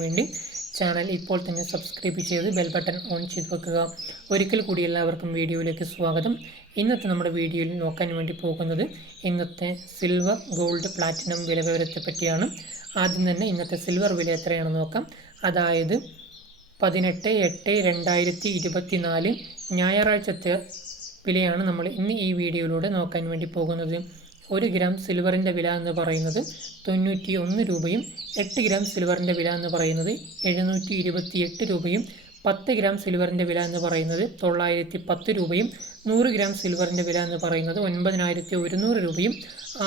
വേണ്ടി ചാനൽ ഇപ്പോൾ തന്നെ സബ്സ്ക്രൈബ് ചെയ്ത് ബെൽ ബട്ടൺ ഓൺ ചെയ്ത് വെക്കുക. ഒരിക്കൽ കൂടി എല്ലാവർക്കും വീഡിയോയിലേക്ക് സ്വാഗതം. ഇന്നത്തെ നമ്മുടെ വീഡിയോയിൽ നോക്കാൻ വേണ്ടി പോകുന്നത് ഇന്നത്തെ സിൽവർ, ഗോൾഡ്, പ്ലാറ്റിനം വില വിവരത്തെ പറ്റിയാണ്. ആദ്യം തന്നെ ഇന്നത്തെ സിൽവർ വില എത്രയാണെന്ന് നോക്കാം. അതായത് 18/8/2024 ഞായറാഴ്ചത്തെ വിലയാണ് നമ്മൾ ഇന്ന് ഈ വീഡിയോയിലൂടെ നോക്കാൻ വേണ്ടി പോകുന്നത്. 1 ഗ്രാം സിൽവറിൻ്റെ വില എന്ന് പറയുന്നത് 91 രൂപയും 8 ഗ്രാം സിൽവറിൻ്റെ വില എന്ന് പറയുന്നത് 728 രൂപയും 10 ഗ്രാം സിൽവറിൻ്റെ വില എന്ന് പറയുന്നത് 910 രൂപയും 100 ഗ്രാം സിൽവറിൻ്റെ വില എന്ന് പറയുന്നത് 9100 രൂപയും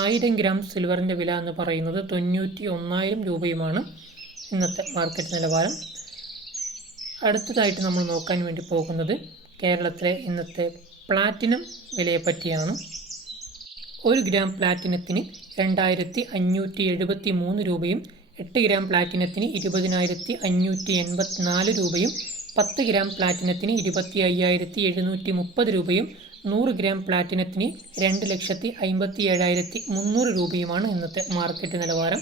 1000 ഗ്രാം സിൽവറിൻ്റെ വില എന്ന് പറയുന്നത് 91,000 രൂപയുമാണ് ഇന്നത്തെ മാർക്കറ്റ് നിലവാരം. അടുത്തതായിട്ട് നമ്മൾ നോക്കാൻ വേണ്ടി പോകുന്നത് കേരളത്തിലെ ഇന്നത്തെ പ്ലാറ്റിനം വിലയെ പറ്റിയാണ്. 1 ഗ്രാം പ്ലാറ്റിനത്തിന് 2573 രൂപയും 8 ഗ്രാം പ്ലാറ്റിനത്തിന് 20,584 രൂപയും 10 ഗ്രാം പ്ലാറ്റിനത്തിന് 25,730 രൂപയും 100 ഗ്രാം പ്ലാറ്റിനത്തിന് 2,57,300 രൂപയുമാണ് ഇന്നത്തെ മാർക്കറ്റ് നിലവാരം.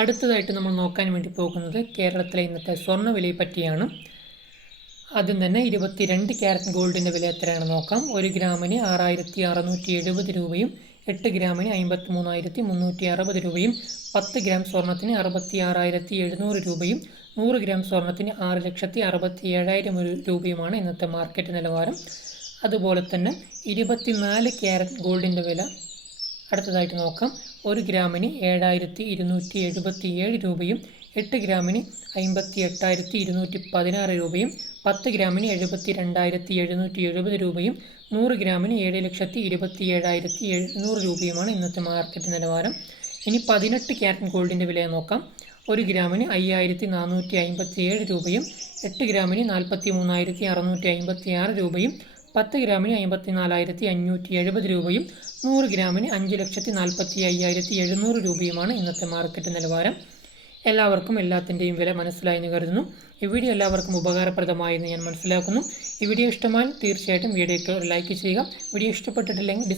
അടുത്തതായിട്ട് നമ്മൾ നോക്കാൻ വേണ്ടി പോകുന്നത് കേരളത്തിലെ ഇന്നത്തെ സ്വർണ്ണ വിലയെ പറ്റിയാണ്. ആദ്യം തന്നെ 22 ക്യാരറ്റ് ഗോൾഡിൻ്റെ വില എത്രയാണെന്ന് നോക്കാം. 1 ഗ്രാമിന് 6,670 രൂപയും 8 ഗ്രാമിന് 53,360 രൂപയും 10 ഗ്രാം സ്വർണത്തിന് 66,700 രൂപയും 100 ഗ്രാം സ്വർണത്തിന് 6,67,000 രൂപയുമാണ് ഇന്നത്തെ മാർക്കറ്റ് നിലവാരം. അതുപോലെ തന്നെ 24 ക്യാരറ്റ് ഗോൾഡിൻ്റെ വില അടുത്തതായിട്ട് നോക്കാം. 1 ഗ്രാമിന് 7,277 രൂപയും 8 ഗ്രാമിന് 58,216 രൂപയും 10 ഗ്രാമിന് 72,770 രൂപയും 100 ഗ്രാമിന് 7,27,700 രൂപയുമാണ് ഇന്നത്തെ മാർക്കറ്റ് നിലവാരം. ഇനി 18 ക്യാരറ്റ് ഗോൾഡിൻ്റെ വില നോക്കാം. 1 ഗ്രാമിന് 5,457 രൂപയും 8 ഗ്രാമിന് 43,656 രൂപയും 10 ഗ്രാമിന് 54,570 രൂപയും 100 ഗ്രാമിന് 5,45,700 രൂപയുമാണ് ഇന്നത്തെ മാർക്കറ്റ് നിലവാരം. എല്ലാവർക്കും എല്ലാത്തിൻ്റെയും വില മനസ്സിലായെന്ന് കരുതുന്നു. ഈ വീഡിയോ എല്ലാവർക്കും ഉപകാരപ്രദമായെന്ന് ഞാൻ മനസ്സിലാക്കുന്നു. ഈ വീഡിയോ ഇഷ്ടമായാൽ തീർച്ചയായിട്ടും വീഡിയോയ്ക്ക് ഒരു ലൈക്ക് ചെയ്യുക. വീഡിയോ ഇഷ്ടപ്പെട്ടിട്ടില്ലെങ്കിൽ